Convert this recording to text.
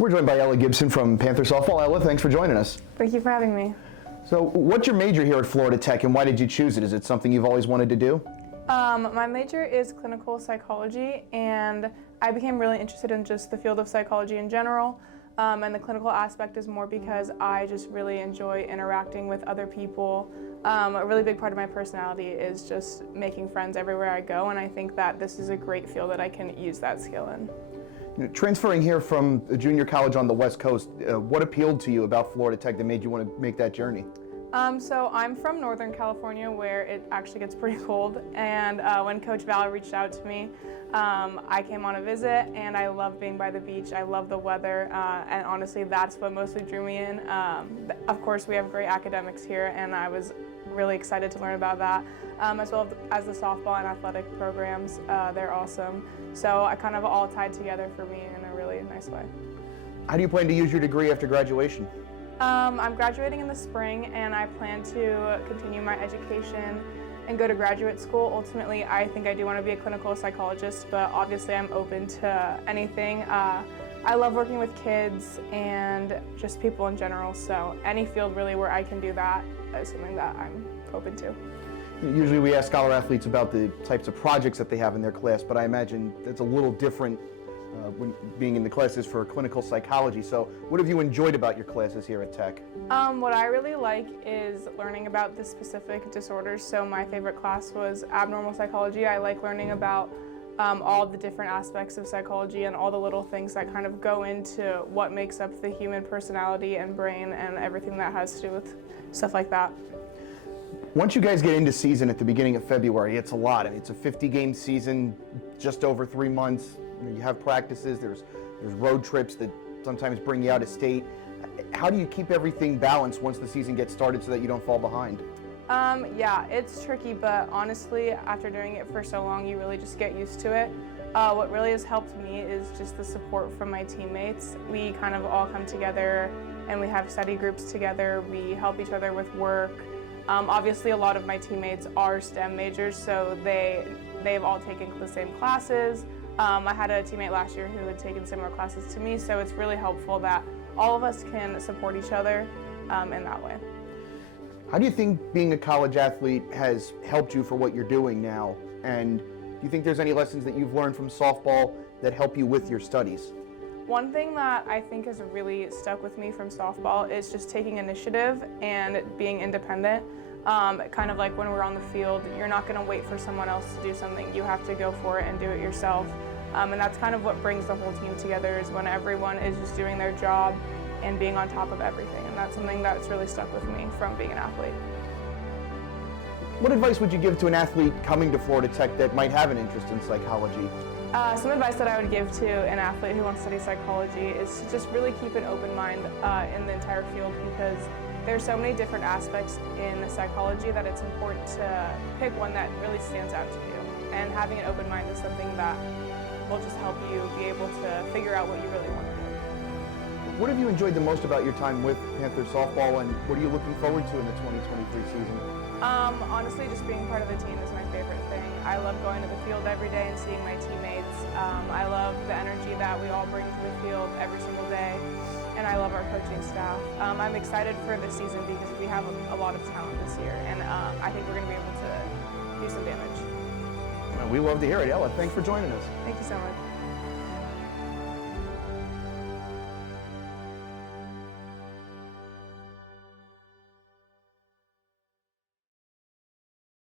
We're joined by Ella Gibson from Panther Softball. Ella, thanks for joining us. Thank you for having me. So what's your major here at Florida Tech and why did you choose it? Is it something you've always wanted to do? My major is clinical psychology, and I became really interested in just the field of psychology in general. And the clinical aspect is more because I just really enjoy interacting with other people. A really big part of my personality is just making friends everywhere I go, and I think that this is a great field that I can use that skill in. Transferring here from a junior college on the West Coast, what appealed to you about Florida Tech that made you want to make that journey? So I'm from Northern California, where it actually gets pretty cold, and when Coach Val reached out to me, I came on a visit, and I love being by the beach. I love the weather, and honestly, that's what mostly drew me in. Of course, we have great academics here, and I was really excited to learn about that, as well as the softball and athletic programs. They're awesome. So I kind of all tied together for me in a really nice way. How do you plan to use your degree after graduation? I'm graduating in the spring, and I plan to continue my education and go to graduate school. Ultimately, I think I do want to be a clinical psychologist, but obviously I'm open to anything. I love working with kids and just people in general, so any field really where I can do that is something that I'm open to. Usually we ask scholar athletes about the types of projects that they have in their class, but I imagine that's a little different when being in the classes for clinical psychology. So what have you enjoyed about your classes here at Tech? What I really like is learning about the specific disorders. So my favorite class was abnormal psychology. I like learning about all the different aspects of psychology and all the little things that kind of go into what makes up the human personality and brain and everything that has to do with stuff like that. Once you guys get into season at the beginning of February, it's a lot. I mean, it's a 50-game season, just over 3 months. You have practices, there's road trips that sometimes bring you out of state. How do you keep everything balanced once the season gets started so that you don't fall behind? Yeah, it's tricky, but honestly, after doing it for so long, you really just get used to it. What really has helped me is just the support from my teammates. We kind of all come together and we have study groups together. We help each other with work. Obviously, a lot of my teammates are STEM majors, so they've all taken the same classes. I had a teammate last year who had taken similar classes to me, so it's really helpful that all of us can support each other in that way. How do you think being a college athlete has helped you for what you're doing now? And do you think there's any lessons that you've learned from softball that help you with your studies? One thing that I think has really stuck with me from softball is just taking initiative and being independent. Kind of like when we're on the field, you're not going to wait for someone else to do something. You have to go for it and do it yourself. And that's kind of what brings the whole team together, is when everyone is just doing their job and being on top of everything. And that's something that's really stuck with me from being an athlete. What advice would you give to an athlete coming to Florida Tech that might have an interest in psychology? Some advice that I would give to an athlete who wants to study psychology is to just really keep an open mind in the entire field, because there's so many different aspects in psychology that it's important to pick one that really stands out to you. And having an open mind is something that will just help you be able to figure out what you really want to do. What have you enjoyed the most about your time with Panther Softball, and what are you looking forward to in the 2023 season? Honestly, just being part of the team is my favorite thing. I love going to the field every day and seeing my teammates. I love the energy that we all bring to the field every single day, and I love our coaching staff. I'm excited for the season because we have a lot of talent this year, and I think we're going to be able to do some damage. We love to hear it. Ella, thanks for joining us. Thank you so much.